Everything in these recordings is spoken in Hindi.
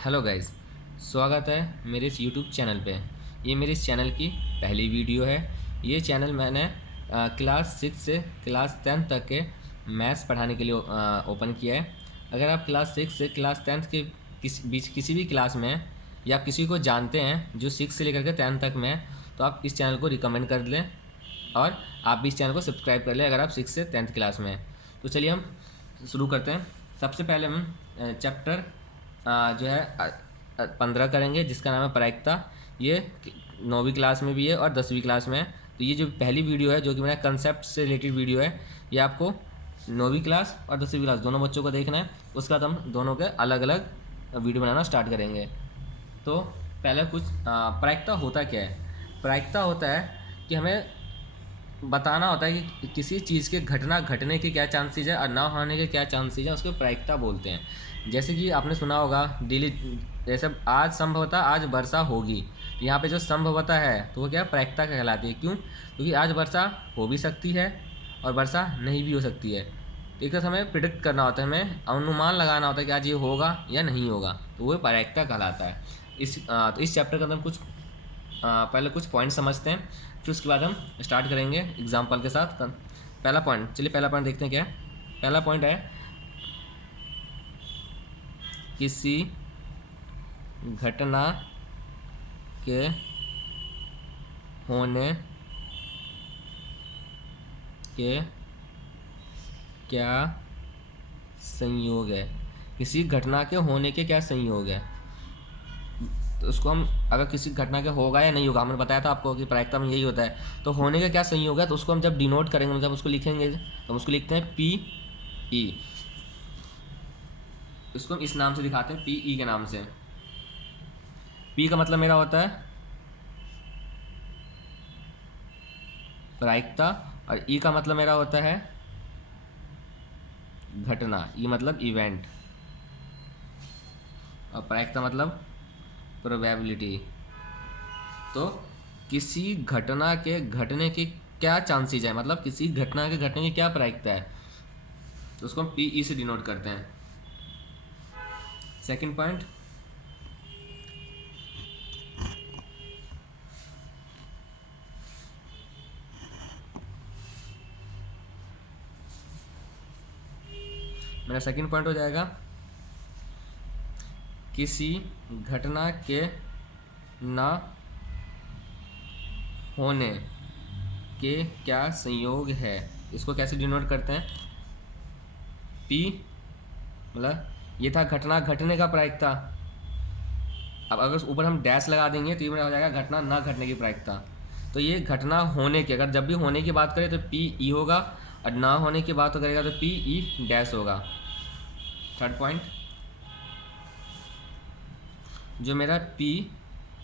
हेलो गाइस, स्वागत है मेरे इस यूट्यूब चैनल पे। ये मेरे इस चैनल की पहली वीडियो है। ये चैनल मैंने क्लास 6 से क्लास 10 तक के मैथ्स पढ़ाने के लिए ओपन किया है। अगर आप क्लास 6 से क्लास 10 के बीच किसी भी क्लास में हैं या आप किसी को जानते हैं जो 6 से लेकर के 10 तक में है, तो आप इस चैनल को रिकमेंड कर लें और आप भी इस चैनल को सब्सक्राइब कर लें अगर आप 6 से 10th क्लास में हैं। तो चलिए हम शुरू करते हैं। सबसे पहले हम चैप्टर जो है 15 करेंगे, जिसका नाम है प्रायिकता। ये 9वीं क्लास में भी है और 10वीं क्लास में है। तो ये जो पहली वीडियो है, जो कि मेरा कंसेप्ट से रिलेटेड वीडियो है, ये आपको 9वीं क्लास और 10वीं क्लास दोनों बच्चों को देखना है। उसके बाद हम दोनों के अलग अलग वीडियो बनाना स्टार्ट करेंगे। तो पहले कुछ प्रायिकता होता क्या है। प्रायिकता होता है कि हमें बताना होता है कि किसी चीज़ के घटना घटने के क्या चांसेज है और ना होने के क्या चांसेज है, उसको प्रायिकता बोलते हैं। जैसे कि आपने सुना होगा डेली, जैसे आज संभवतः आज वर्षा होगी, तो यहाँ पे जो संभवतः है तो वो क्या प्रायिकता कहलाती है। क्यों? क्योंकि आज वर्षा हो भी सकती है और वर्षा नहीं भी हो सकती है। तो एक तरह से हमें प्रिडिक्ट करना होता है, हमें अनुमान लगाना होता है कि आज ये होगा या नहीं होगा, तो वो प्रायिकता कहलाता है। तो इस चैप्टर के अंदर कुछ पहले कुछ पॉइंट समझते हैं, फिर उसके बाद हम स्टार्ट करेंगे एग्जाम्पल के साथ। पहला पॉइंट, चलिए पहला पॉइंट देखते हैं क्या है। पहला पॉइंट है किसी घटना के होने के क्या संयोग है। किसी घटना के होने के क्या संयोग है, तो उसको हम अगर किसी घटना के होगा या नहीं होगा, हमने बताया था आपको कि प्रायिकता में यही होता है। तो होने का क्या संयोग है, तो उसको हम जब डिनोट करेंगे, मतलब उसको लिखेंगे, तो हम उसको लिखते हैं पी ई। इसको हम इस नाम से दिखाते हैं, पी ई के नाम से। पी का मतलब मेरा होता है प्रायिकता और ई का मतलब मेरा होता है घटना। ई मतलब इवेंट और प्रायिकता मतलब प्रोबेबिलिटी। तो किसी घटना के घटने के क्या चांसेस है, मतलब किसी घटना के घटने की क्या प्रायिकता है, तो उसको हम पी ई से डिनोट करते हैं। सेकंड पॉइंट, मेरा सेकंड पॉइंट हो जाएगा किसी घटना के ना होने के क्या संयोग है। इसको कैसे डिनोट करते हैं, पी मतलब ये था घटना घटने का प्रायिकता। अब अगर ऊपर हम डैश लगा देंगे तो ये मेरा हो जाएगा घटना ना घटने की प्रायिकता। तो ये घटना होने की, अगर जब भी होने की बात करें तो पी ई होगा और ना होने की बात करेगा तो पी ई डैश होगा। थर्ड पॉइंट, जो मेरा पी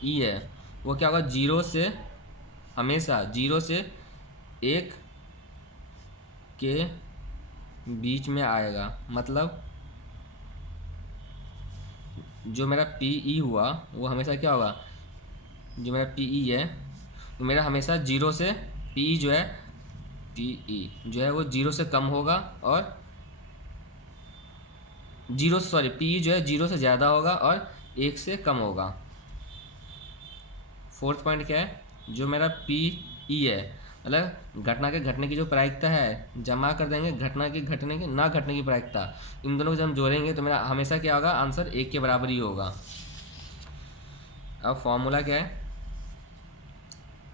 ई है वो क्या होगा, जीरो से, हमेशा जीरो से 1 के बीच में आएगा। मतलब जो मेरा पी ई हुआ वो हमेशा क्या होगा, जो मेरा पी ई है वो मेरा हमेशा जीरो से, पी ई जो है, पी ई जो है वो जीरो से कम होगा और जीरो से, सॉरी, पी ई जो है जीरो से ज़्यादा होगा और 1 से कम होगा। फोर्थ पॉइंट क्या है, जो मेरा पी ई है मतलब घटना के घटने की जो प्रायिकता है, जमा कर देंगे घटना के घटने की ना घटने की प्रायिकता, इन दोनों को जब हम जोड़ेंगे तो मेरा हमेशा क्या होगा, आंसर 1 के बराबर ही होगा। अब फॉर्मूला क्या है,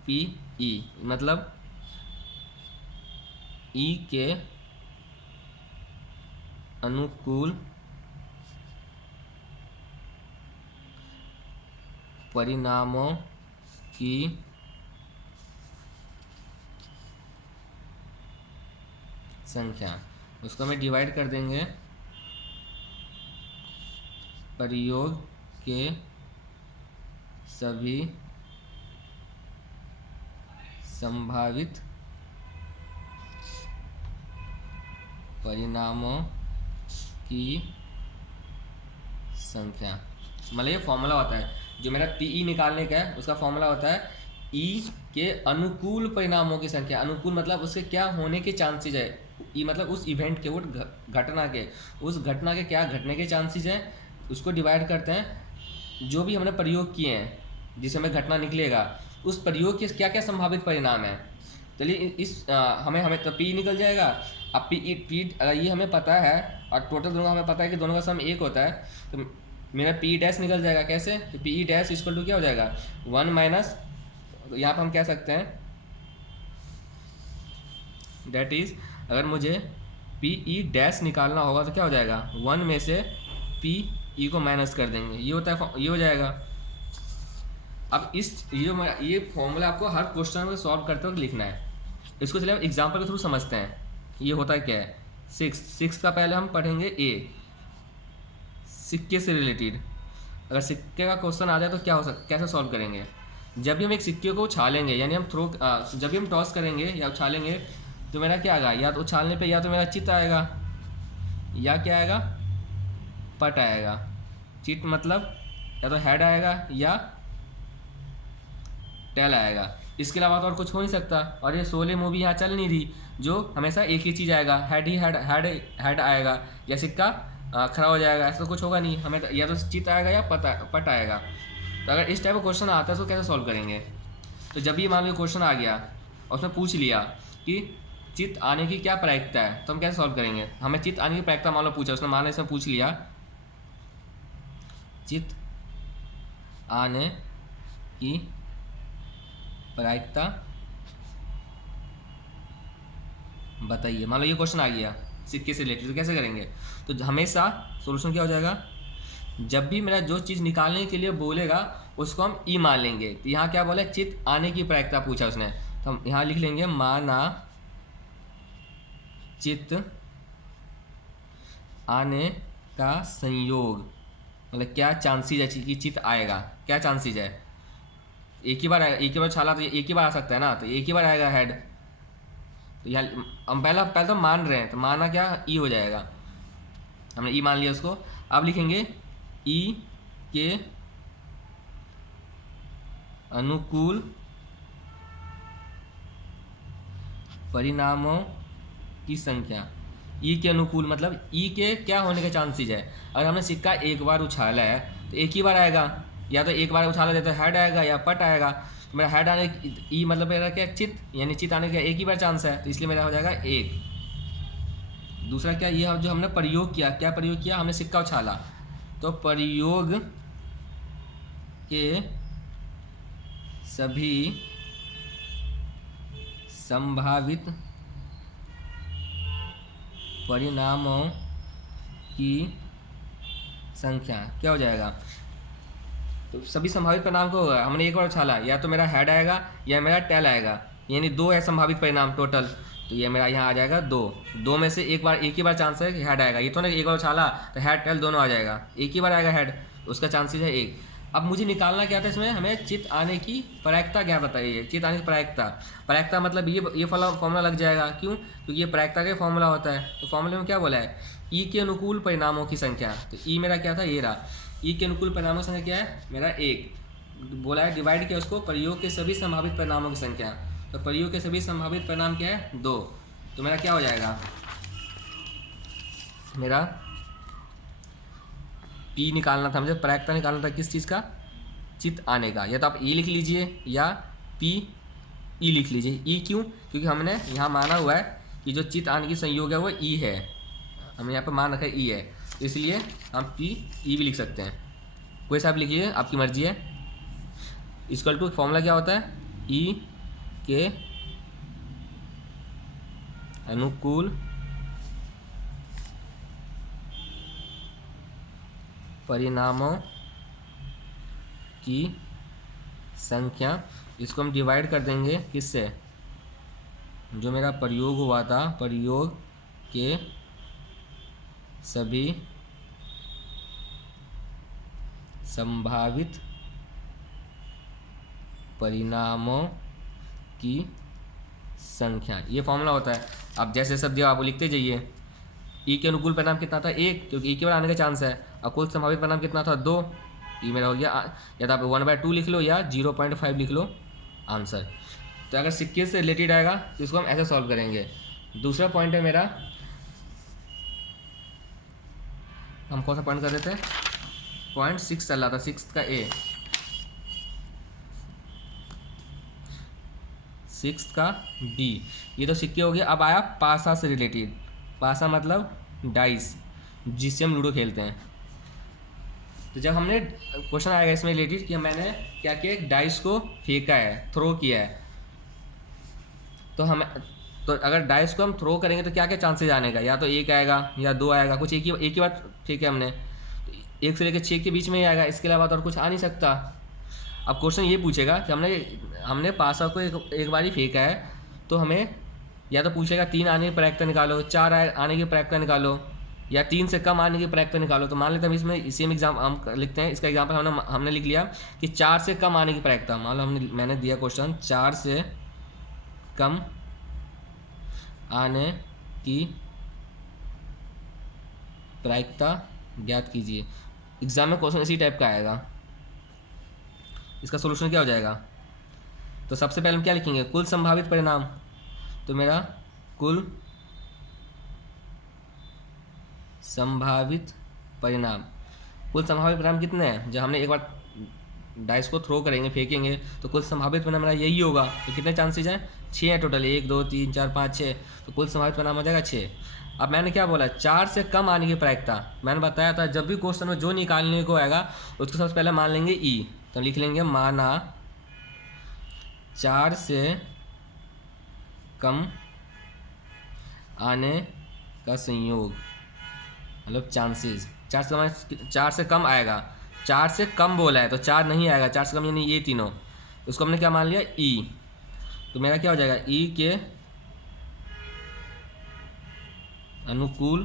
पी ई मतलब ई के अनुकूल परिणामों की संख्या, उसको हमें डिवाइड कर देंगे प्रयोग के सभी संभावित परिणामों की संख्या। मतलब ये फॉर्मूला होता है, जो मेरा पी ई निकालने का है उसका फॉर्मूला होता है ई के अनुकूल परिणामों की संख्या। अनुकूल मतलब उसके क्या होने के चांसेस है, ई मतलब उस इवेंट के, वो घटना के, उस घटना के क्या घटने के चांसेस हैं, उसको डिवाइड करते हैं जो भी हमने प्रयोग किए हैं जिससे हमें घटना निकलेगा, उस प्रयोग के क्या क्या संभावित परिणाम है। चलिए हमें तो पी निकल जाएगा। अब पी अगर ये हमें पता है और टोटल दोनों का हमें पता है कि दोनों का सम 1 होता है, तो मेरा पी डैश निकल जाएगा। कैसे? तो पी डैश इक्वल टू क्या हो जाएगा 1 माइनस, यहाँ पर हम कह सकते हैं डेट इज, अगर मुझे पी ई डैश निकालना होगा तो क्या हो जाएगा 1 में से पी ई को माइनस कर देंगे, ये होता है, ये हो जाएगा। अब ये फॉर्मूला आपको हर क्वेश्चन में सॉल्व करते वक्त लिखना है। इसको चलिए एग्जाम्पल के थ्रू समझते हैं ये होता है क्या है। सिक्स का पहले हम पढ़ेंगे ए, सिक्के से रिलेटेड। अगर सिक्के का क्वेश्चन आ जाए तो क्या हो सकता, कैसे सॉल्व करेंगे। जब भी हम एक सिक्के को उछालेंगे, यानी हम जब भी हम टॉस करेंगे या उछालेंगे, तो मेरा क्या आएगा, या तो उछालने पे या तो मेरा चित आएगा, या क्या आएगा पट आएगा। चिट मतलब या तो हेड आएगा या टेल आएगा, इसके अलावा तो और कुछ हो नहीं सकता। और ये शोले मूवी यहाँ चल नहीं रही, जो हमेशा एक ही चीज़ आएगा, हेड आएगा, या सिक्का खड़ा हो जाएगा, ऐसा कुछ होगा नहीं। हमें या तो चित आएगा या पट आएगा। तो अगर इस टाइप का क्वेश्चन आता है तो कैसे सॉल्व करेंगे। तो जब भी मान लो क्वेश्चन आ गया और उसमें पूछ लिया कि चित आने की क्या प्रायिकता है, तो हम कैसे सॉल्व करेंगे। हमें चित आने की प्रायिकता मान लो पूछा, उसने मान लो इसमें पूछ लिया चित आने की प्रायिकता बताइए। मान लो ये क्वेश्चन आ गया सिक्के से रिलेटेड, तो कैसे करेंगे। तो हमेशा सॉल्यूशन क्या हो जाएगा, जब भी मेरा जो चीज़ निकालने के लिए बोलेगा उसको हम ई मान लेंगे। तो यहाँ क्या बोला, चित आने की प्रायिकता पूछा उसने, तो हम यहाँ लिख लेंगे माना चित आने का संयोग, मतलब क्या चांसेज है कि चित आएगा, क्या चांसेज है। एक ही बार आएगा, एक ही बार छाला तो एक ही बार आ सकता है ना, तो एक ही बार आएगा हेड। तो यहाँ हम पहले तो मान रहे हैं, तो माना क्या ई हो जाएगा, हमने ई मान लिया उसको। अब लिखेंगे ई के अनुकूल परिणामों की संख्या। ई के अनुकूल मतलब ई के क्या होने के चांसेस है। अगर हमने सिक्का एक बार उछाला है तो एक ही बार आएगा, या तो एक बार उछाला जाए तो हेड आएगा या पट आएगा। तो मेरा हेड आने ई मतलब मेरा क्या चित, यानी चित आने का एक ही बार चांस है, तो इसलिए मेरा हो जाएगा एक। दूसरा क्या, ये जो हमने प्रयोग किया, क्या प्रयोग किया, हमने सिक्का उछाला, तो प्रयोग के सभी संभावित परिणामों की संख्या क्या हो जाएगा। तो सभी संभावित परिणाम को होगा, हमने एक बार उछाला, या तो मेरा हेड आएगा या मेरा टेल आएगा, यानी 2 है संभावित परिणाम टोटल। तो ये मेरा यहाँ आ जाएगा 2 में से एक ही बार चांस है कि हेड आएगा। ये तो ना एक बार उछाला तो हेड टेल दोनों आ जाएगा, एक ही बार आएगा हेड, उसका चांसेस है 1। अब मुझे निकालना क्या था इसमें, हमें चित आने की प्रायिकता क्या बताइए। चित आने की प्रायिकता मतलब ये फॉर्मूला लग जाएगा, क्यों, क्योंकि ये प्रायिकता का फॉर्मूला होता है। तो फॉर्मूले में क्या बोला है, ई के अनुकूल परिणामों की संख्या। तो ई मेरा क्या था, ये रहा, ई के अनुकूल परिणामों की संख्या क्या है मेरा 1। बोला है डिवाइड किया उसको प्रयोग के सभी संभावित परिणामों की संख्या। तो प्रयोग के सभी संभावित परिणाम क्या है 2। तो मेरा क्या हो जाएगा, मेरा पी निकालना था, मुझे प्रायिकता निकालना था किस चीज़ का, चित आने का। या तो आप ई लिख लीजिए या पी ई लिख लीजिए। ई क्यों, क्योंकि हमने यहाँ माना हुआ है कि जो चित आने की संयोग है वो ई है, हमने यहाँ पर मान रखा है ई है, तो इसलिए हम पी ई भी लिख सकते हैं। कोई सा आप लिखिए, आपकी मर्जी है। इक्वल टू फॉर्मूला क्या होता है, ई के अनुकूल परिणामों की संख्या। इसको हम डिवाइड कर देंगे किससे, जो मेरा प्रयोग हुआ था, प्रयोग के सभी संभावित परिणामों की संख्या, ये फॉर्मूला होता है। अब जैसे सब दिया आप वो लिखते जाइए। ई के अनुकूल परिणाम कितना था 1, क्योंकि ई के बार आने का चांस है। और कुल संभावित परिणाम कितना था 2, ये मेरा हो गया। या तो आप 1/2 लिख लो या 0.5 लिख लो आंसर। तो अगर सिक्के से रिलेटेड आएगा तो इसको हम ऐसे सॉल्व करेंगे। दूसरा पॉइंट है मेरा, हम कौन सा पॉइंट कर रहे थे, 0.6 चल रहा था, 6 का ए, 6 का बी। ये तो सिक्के हो गए। अब आया पासा से रिलेटेड। पासा मतलब डाइस, जिससे हम लूडो खेलते हैं। तो जब हमने क्वेश्चन आएगा इसमें रिलेटेड कि मैंने क्या किया, एक डाइस को फेंका है, थ्रो किया है, तो हम तो अगर डाइस को हम थ्रो करेंगे तो क्या क्या चांसेस आने का, या तो 1 आएगा या 2 आएगा, कुछ एक ही बार फेंके हमने, तो 1 से लेकर 6 के बीच में ही आएगा, इसके अलावा तो और कुछ आ नहीं सकता। अब क्वेश्चन ये पूछेगा कि हमने पासा को एक बार ही फेंका है, तो हमें या तो पूछेगा 3 आने की प्रायिकता निकालो, 4 आने की प्रायिकता निकालो, या 3 से कम आने की प्रायिकता निकालो। तो मान लेते हैं इसमें सेम एग्जाम हम लिखते हैं। इसका एग्जाम्पल हमने लिख लिया कि 4 से कम आने की प्रायिकता। मान लो मैंने दिया क्वेश्चन 4 से कम आने की प्रायिकता ज्ञात कीजिए। एग्जाम में क्वेश्चन इसी टाइप का आएगा। इसका सोल्यूशन क्या हो जाएगा, तो सबसे पहले हम क्या लिखेंगे, कुल संभावित परिणाम। तो मेरा कुल संभावित परिणाम, कुल संभावित परिणाम कितने हैं, जब हमने एक बार डाइस को थ्रो करेंगे, फेंकेंगे, तो कुल संभावित परिणाम मेरा यही होगा। तो कितने चांसेज हैं, 6 हैं टोटल, 1 2 3 4 5 6, तो कुल संभावित परिणाम हो जाएगा 6। अब मैंने क्या बोला, 4 से कम आने की प्रायिकता। मैंने बताया था जब भी क्वेश्चन में जो निकालने को आएगा उसको सबसे पहले मान लेंगे ई। तो लिख लेंगे माना 4 से कम आने का संयोग, मतलब चांसेस। 4 से कम आएगा, 4 से कम बोला है तो 4 नहीं आएगा, 4 से कम यानी ये तीनों, उसको हमने क्या मान लिया, ई। तो मेरा क्या हो जाएगा, ई के अनुकूल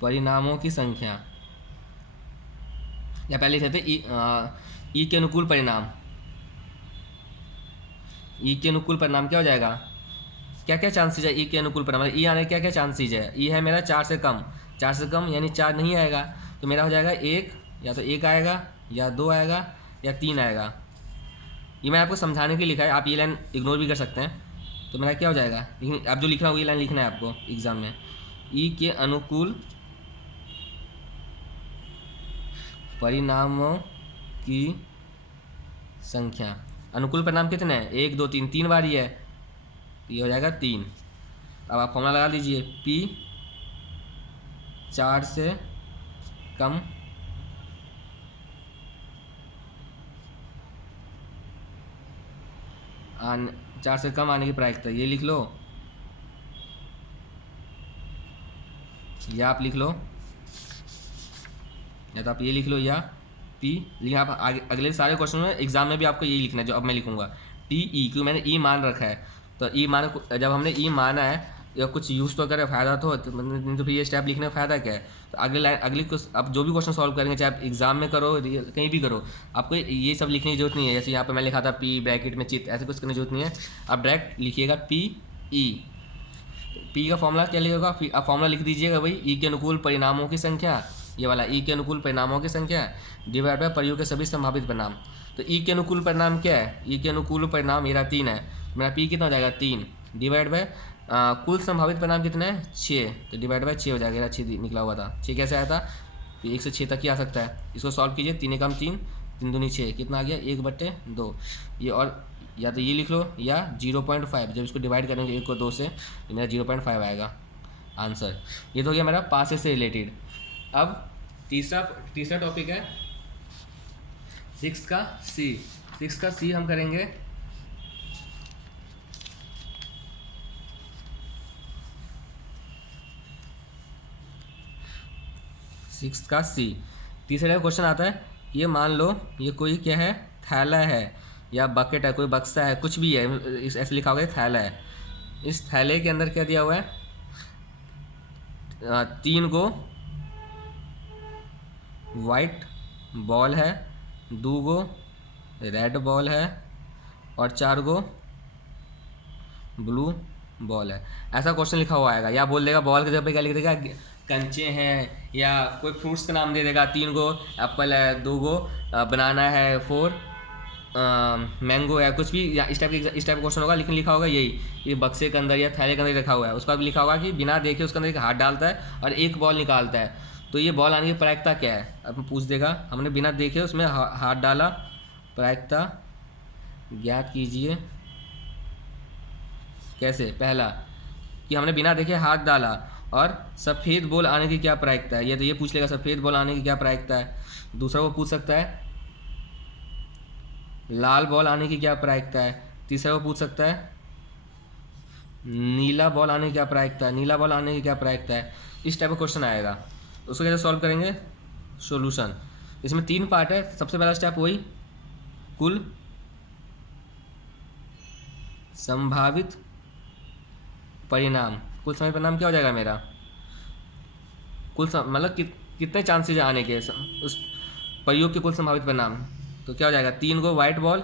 परिणामों की संख्या, या पहले लिखते ई के अनुकूल परिणाम। ई के अनुकूल परिणाम क्या हो जाएगा, क्या क्या चांसेज है ई के अनुकूल परिणाम, ई आने के क्या क्या चांसेज है। ई है मेरा 4 से कम, 4 से कम यानी 4 नहीं आएगा, तो मेरा हो जाएगा 1, या तो 1 आएगा या 2 आएगा या 3 आएगा। ये मैं आपको समझाने के लिए लिखा है, आप ये लाइन इग्नोर भी कर सकते हैं। तो मेरा क्या हो जाएगा, लेकिन आप जो लिख रहा हूँ ये लाइन लिखना है आपको एग्जाम में, ई के अनुकूल परिणामों की संख्या। अनुकूल परिणाम कितने हैं, 1 2 3, 3 बार ही है, ये हो जाएगा 3। अब आप फॉर्मूला लगा दीजिए, P 4 से कम आने, 4 से कम आने की प्रायिकता, ये लिख लो या आप लिख लो, या तो आप ये लिख लो या P। लेकिन आप आगे अगले सारे क्वेश्चन में एग्जाम में भी आपको यही लिखना है जो अब मैं लिखूंगा, P E, क्योंकि मैंने E मान रखा है। तो ई मान, जब हमने ई माना है या कुछ यूज़ तो करे फ़ायदा तो फिर ये स्टेप लिखने का फ़ायदा क्या है। तो अगले लाइन अगली अब जो भी क्वेश्चन सॉल्व करेंगे, चाहे आप एग्जाम में करो कहीं भी करो, आपको ये सब लिखने की जरूरत नहीं है। जैसे यहाँ पे मैं लिखा था पी ब्रैकेट में चित, ऐसे कुछ करने की जरूरत नहीं है। आप डायरेक्ट लिखिएगा पी ई। पी का फॉर्मूला क्या लिखेगा, आप फॉर्मूला लिख दीजिएगा भाई, ई के अनुकूल परिणामों की संख्या, ये वाला ई के अनुकूल परिणामों की संख्या डिवाइड बाय प्रयोग के सभी संभावित परिणाम। तो ई के अनुकूल परिणाम क्या है, ई के अनुकूल परिणाम मेरा 3 है, मेरा पी कितना हो जाएगा 3 डिवाइड बाय कुल संभावित परिणाम कितने हैं 6, तो डिवाइड बाय 6 हो जाएगा। 6 निकला हुआ था, 6 कैसे आया था, तो 1 से 6 तक ही आ सकता है। इसको सॉल्व कीजिए, 3 एकम 3, 3 दूनी 6, कितना आ गया 1/2। ये और या तो ये लिख लो या 0.5, जब इसको डिवाइड करेंगे 1 को 2 से तो मेरा 0.5 आएगा आंसर। ये तो हो गया मेरा पासे से रिलेटेड। अब तीसरा टॉपिक है 6 का सी। 6 का सी हम करेंगे सिक्स का सी। तीसरे का क्वेश्चन आता है, ये मान लो ये कोई क्या है, थैला है या बकेट है, कोई बक्सा है, कुछ भी है, ऐसे लिखा होगा थैला है। इस थैले के अंदर क्या दिया हुआ है, 3 गो वाइट बॉल है, 2 गो रेड बॉल है और 4 गो ब्लू बॉल है। ऐसा क्वेश्चन लिखा हुआ आएगा, या बोल देगा बॉल के जगह पे क्या लिख देगा, कंचे हैं, या कोई फ्रूट्स का नाम दे देगा, 3 गो एप्पल है, 2 गो बनाना है, 4 मैंगो है, कुछ भी इस टाइप का क्वेश्चन होगा। लेकिन लिखा होगा यही, ये बक्से के अंदर या थैले के अंदर रखा हुआ है। उसका भी लिखा होगा कि बिना देखे उसके अंदर एक हाथ डालता है और एक बॉल निकालता है। तो ये बॉल आने की प्रायिकता क्या है, अब पूछ देगा, हमने बिना देखे उसमें हाथ डाला, प्रायिकता ज्ञात कीजिए। कैसे, पहला कि हमने बिना देखे हाथ डाला, और सफ़ेद बॉल आने की क्या प्रायिकता है, ये तो ये पूछ लेगा सफ़ेद बॉल आने की क्या प्रायिकता है। दूसरा वो पूछ सकता है लाल बॉल आने की क्या प्रायिकता है। तीसरा वो पूछ सकता है नीला बॉल आने की क्या प्रायिकता है, नीला बॉल आने की क्या प्रायिकता है। इस टाइप का क्वेश्चन आएगा, उसको कैसे सॉल्व करेंगे, सॉल्यूशन। इसमें 3 पार्ट है। सबसे पहला स्टेप वही कुल संभावित परिणाम। कुल संभावित परिणाम क्या हो जाएगा मेरा, मतलब कितने चांसेस है आने के उस प्रयोग के कुल संभावित परिणाम। तो क्या हो जाएगा, 3 गो वाइट बॉल,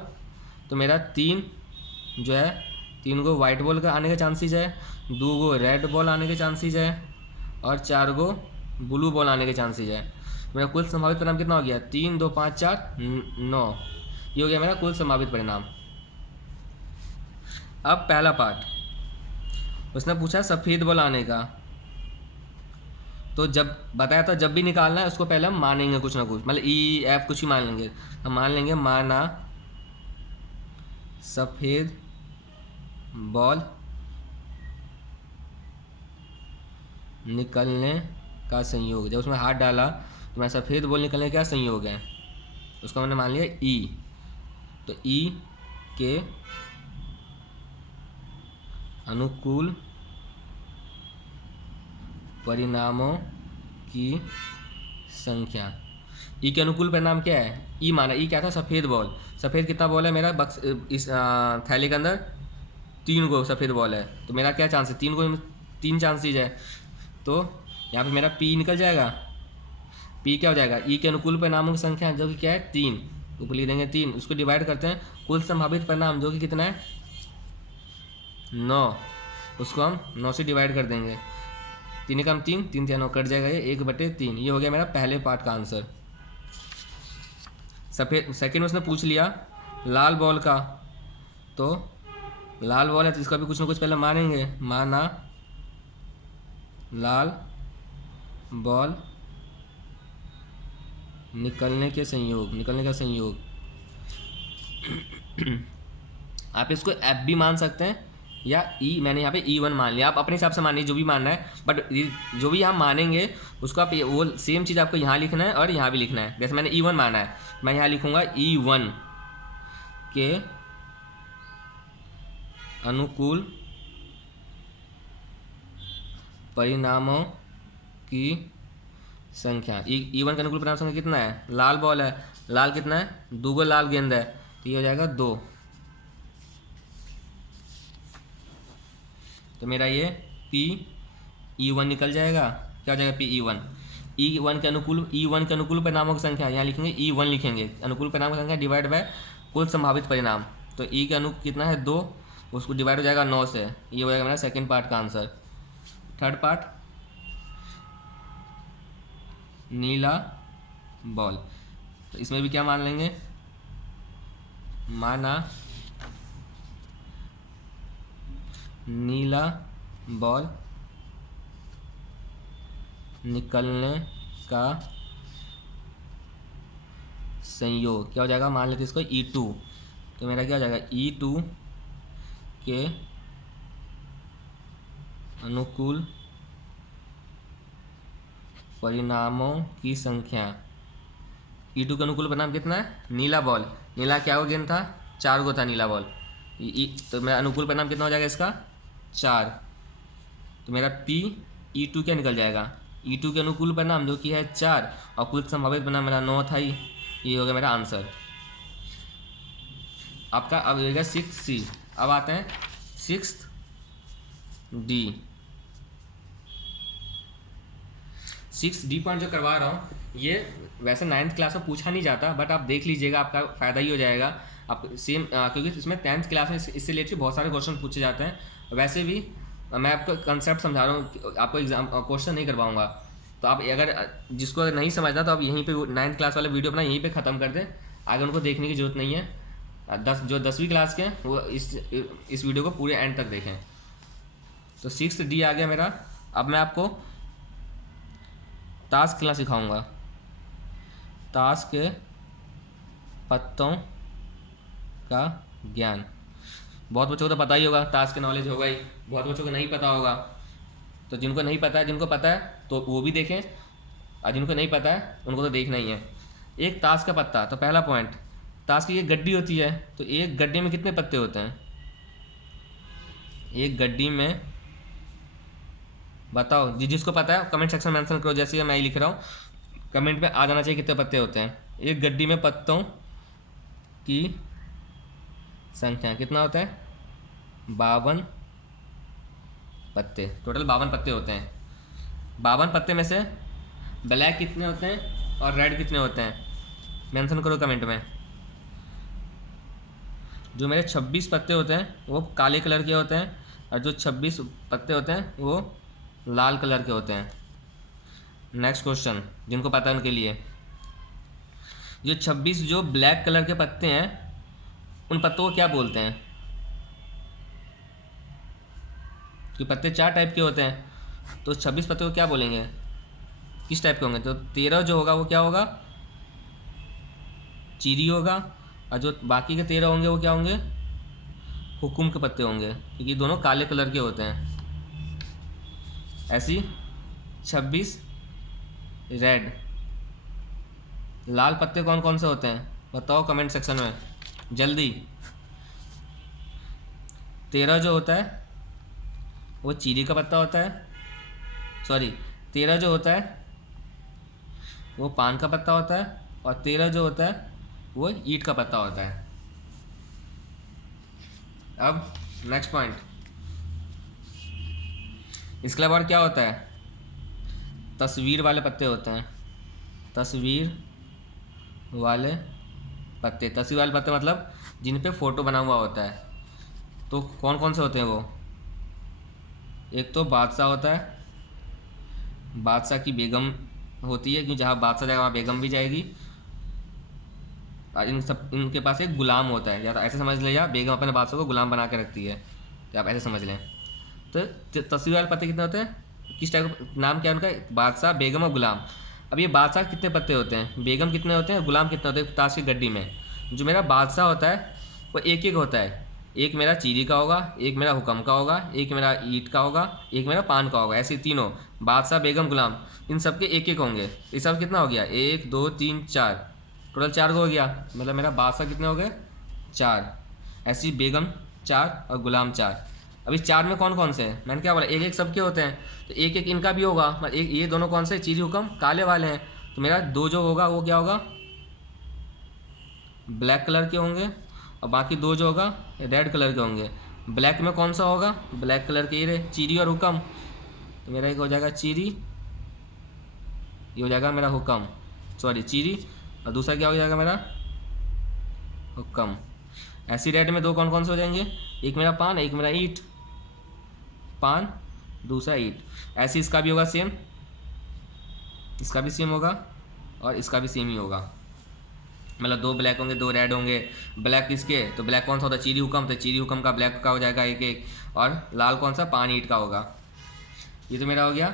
तो मेरा 3 जो है 3 गो वाइट बॉल का आने के चांसेस है, 2 गो रेड बॉल आने के चांसेस है, और 4 गो ब्लू बॉल आने के चांसेस है। मेरा कुल संभावित परिणाम कितना हो गया, 3 2 5 4 9, ये हो गया मेरा कुल संभावित परिणाम। अब पहला पार्ट उसने पूछा सफ़ेद बॉल आने का, तो जब बताया था जब भी निकालना है उसको पहले हम मानेंगे कुछ ना कुछ, मतलब ई एफ कुछ ही मान लेंगे। हम मान लेंगे माना सफ़ेद बॉल निकलने का संयोग, जब उसमें हाथ डाला तो मैं सफ़ेद बॉल निकलने का क्या संयोग है, उसको हमने मान लिया ई। तो ई के अनुकूल परिणामों की संख्या। ई के अनुकूल परिणाम क्या है, ई माना, ई क्या था, सफ़ेद बॉल। सफ़ेद कितना बॉल है मेरा बक्स, इस थैली के अंदर 3 गो सफ़ेद बॉल है, तो मेरा क्या चांस है, 3 गो, 3 चांसेज है। तो यहाँ पे मेरा पी निकल जाएगा। पी क्या हो जाएगा, ई के अनुकूल परिणामों की संख्या जो कि क्या है 3, ऊपर लिख देंगे 3, उसको डिवाइड करते हैं कुल संभावित परिणाम जो कि कितना है 9, उसको हम 9 से डिवाइड कर देंगे। 3 कम 3, 3 3 9 कट जाएगा, ये 1/3। ये हो गया मेरा पहले पार्ट का आंसर। सफ़ेद सेकेंड उसने पूछ लिया लाल बॉल का, तो लाल बॉल है तो इसका भी कुछ ना कुछ पहले मानेंगे। माना लाल बॉल निकलने के संयोग, निकलने का संयोग। आप इसको एफ भी मान सकते हैं या ई, मैंने यहाँ पे E1 मान लिया, आप अपने हिसाब से मानिए जो भी मानना है, बट जो भी हम मानेंगे उसको आप वो सेम चीज़ आपको यहाँ लिखना है और यहाँ भी लिखना है। जैसे मैंने E1 माना है, मैं यहाँ लिखूँगा E1 के अनुकूल परिणामों की संख्या। E1 का अनुकूल परिणाम संख्या कितना है, लाल बॉल है, लाल कितना है 2 गो लाल गेंद है, तो ये हो जाएगा 2। तो मेरा ये E1 निकल जाएगा, क्या हो जाएगा E1। E1 के अनुकूल परिणामों की संख्या यहाँ लिखेंगे, E1 लिखेंगे, अनुकूल परिणाम की संख्या डिवाइड बाय कुल संभावित परिणाम। तो E का कितना है 2, उसको डिवाइड हो जाएगा 9 से। ये हो जाएगा मेरा सेकेंड पार्ट का आंसर। थर्ड पार्ट नीला बॉल, तो इसमें भी क्या मान लेंगे, माना नीला बॉल निकलने का संयोग क्या हो जाएगा, मान लेते इसको E2। तो मेरा क्या हो जाएगा E2 के अनुकूल परिणामों की संख्या। E2 का अनुकूल परिणाम कितना है, नीला बॉल, नीला क्या हो गेंद था 4 गो था नीला बॉल, तो मेरा अनुकूल परिणाम कितना हो जाएगा इसका 4। तो मेरा E2 क्या निकल जाएगा, E2 के अनुकूल परिणाम जो कि है 4 और कुल संभावित परिणाम मेरा 9 था ही। ये हो गया मेरा आंसर आपका। अब हो गया 6C। अब आते हैं 6D। 6D पॉइंट जो करवा रहा हूँ ये वैसे 9th क्लास में पूछा नहीं जाता, बट आप देख लीजिएगा, आपका फ़ायदा ही हो जाएगा। आप सेम क्योंकि इसमें 10th क्लास में इससे रिलेटेड बहुत सारे क्वेश्चन पूछे जाते हैं। वैसे भी मैं आपको कंसेप्ट समझा रहा हूँ, आपको एग्जाम क्वेश्चन नहीं करवाऊँगा। तो आप अगर जिसको अगर नहीं समझना तो आप यहीं पे 9th क्लास वाले वीडियो अपना यहीं पे ख़त्म कर दें, आगे उनको देखने की ज़रूरत नहीं है। जो 10वीं क्लास के हैं वो इस वीडियो को पूरे एंड तक देखें। तो 6D आ गया मेरा। अब मैं आपको ताश खेलना सिखाऊंगा। ताश के पत्तों का ज्ञान। बहुत बच्चों को तो पता ही होगा, ताश के नॉलेज होगा ही, बहुत बच्चों को नहीं पता होगा। तो जिनको नहीं पता है, जिनको पता है तो वो भी देखें, और जिनको नहीं पता है उनको तो देखना ही है। एक ताश का पत्ता, तो पहला पॉइंट, ताश की एक गड्डी होती है, तो एक गड्डी में कितने पत्ते होते हैं? एक गड्डी में बताओ, जिसको पता है कमेंट सेक्शन में मेंशन करो, जैसे कि मैं ही लिख रहा हूँ, कमेंट में आ जाना चाहिए कितने पत्ते होते हैं। एक गड्डी में पत्तों की संख्या कितना होता है? 52 पत्ते, टोटल 52 पत्ते होते हैं। 52 पत्ते में से ब्लैक कितने होते हैं और रेड कितने होते हैं? मेंशन करो कमेंट में। जो मेरे 26 पत्ते होते हैं वो काले कलर के होते हैं, और जो 26 पत्ते होते हैं वो लाल कलर के होते हैं। नेक्स्ट क्वेश्चन, जिनको पता है उनके लिए, जो 26 जो ब्लैक कलर के पत्ते हैं उन पत्तों को क्या बोलते हैं? कि पत्ते 4 टाइप के होते हैं, तो 26 पत्ते को क्या बोलेंगे, किस टाइप के होंगे? तो 13 जो होगा वो क्या होगा? चीरी होगा, और जो बाकी के 13 होंगे वो क्या होंगे? हुकुम के पत्ते होंगे, क्योंकि दोनों काले कलर के होते हैं। ऐसी 26 रेड। लाल पत्ते कौन कौन से होते हैं बताओ कमेंट सेक्शन में जल्दी। 13 जो होता है वो चीरी का पत्ता होता है, सॉरी 13 जो होता है वो पान का पत्ता होता है, और 13 जो होता है वो ईंट का पत्ता होता है। अब नेक्स्ट पॉइंट, इसके अलावा और क्या होता है? तस्वीर वाले पत्ते होते हैं। तस्वीर वाले पत्ते, तस्वीर वाले पत्ते मतलब जिन पे फ़ोटो बना हुआ होता है। तो कौन कौन से होते हैं वो? एक तो बादशाह होता है, बादशाह की बेगम होती है, क्योंकि जहाँ बादशाह जाएगा वहाँ बेगम भी जाएगी। और इनके पास एक गुलाम होता है, या तो ऐसे समझ ले, या बेगम अपने बादशाह को गुलाम बना के रखती है, या आप ऐसे समझ लें। तो तस्वीर वाले पत्ते कितने होते हैं? किस टाइप का नाम क्या है उनका? बादशाह, बेगम और गुलाम। अब ये बादशाह कितने पत्ते होते हैं, बेगम कितने होते हैं, गुलाम कितने होते हैं ताश की गड्डी में? जो मेरा बादशाह होता है वो एक एक होता है। एक मेरा चीरी का होगा, एक मेरा हुक्म का होगा, एक मेरा ईंट का होगा, एक मेरा पान का होगा। ऐसे तीनों, बादशाह, बेगम, गुलाम, इन सब के एक एक होंगे। इस सब कितना हो गया? 1 2 3 4, टोटल 4 हो गया। मतलब मेरा बादशाह कितने हो गए? 4। ऐसी बेगम 4 और गुलाम 4। अभी 4 में कौन कौन से हैं? मैंने क्या बोला, एक एक सबके होते हैं, तो एक एक इनका भी होगा। मतलब एक ये दोनों कौन से? चीरी हुक्म काले वाले हैं, तो मेरा 2 जो होगा वो क्या होगा? ब्लैक कलर के होंगे, और बाकी 2 जो होगा रेड कलर के होंगे। ब्लैक में कौन सा होगा? ब्लैक कलर के ये चीरी और हुक्म, तो मेरा एक हो जाएगा चीरी, ये हो जाएगा मेरा हुक्म, सॉरी चीरी, और दूसरा क्या हो जाएगा मेरा? हुक्म। ऐसी रेड में 2 कौन कौन से हो जाएंगे? एक मेरा पान, एक मेरा ईंट। पान, दूसरा ईंट। ऐसे इसका भी होगा सेम, इसका भी सेम होगा, और इसका भी सेम ही होगा। मतलब 2 ब्लैक होंगे, 2 रेड होंगे। ब्लैक किसके? तो ब्लैक कौन सा होता है? चीरी हुक्म, तो चीरी हुक्म का ब्लैक का हो जाएगा एक एक, और लाल कौन सा? पान ईंट का होगा। ये तो मेरा हो गया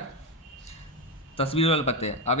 तस्वीर वाले पत्ते। अब